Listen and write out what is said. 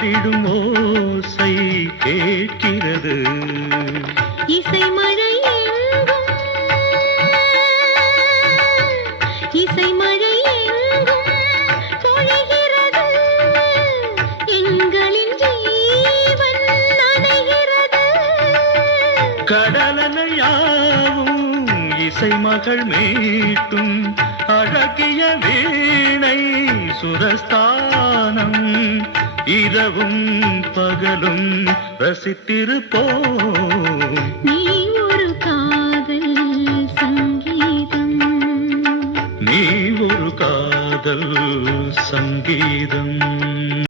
பாடிடும் ஓசை கேட்கிறது. இசை மழை எங்கும், இசை மழை எங்கும் பொழிகிறது. எங்களின் ஜீவன் நனைகிறது. கடலனையாவும் இசை மகள் மீட்டும் அழகிய வீணை சுரஸ்தானம். இரவும் பகலும் ரசித்திருப்போம். நீ ஒரு காதல் சங்கீதம், நீ ஒரு காதல் சங்கீதம்.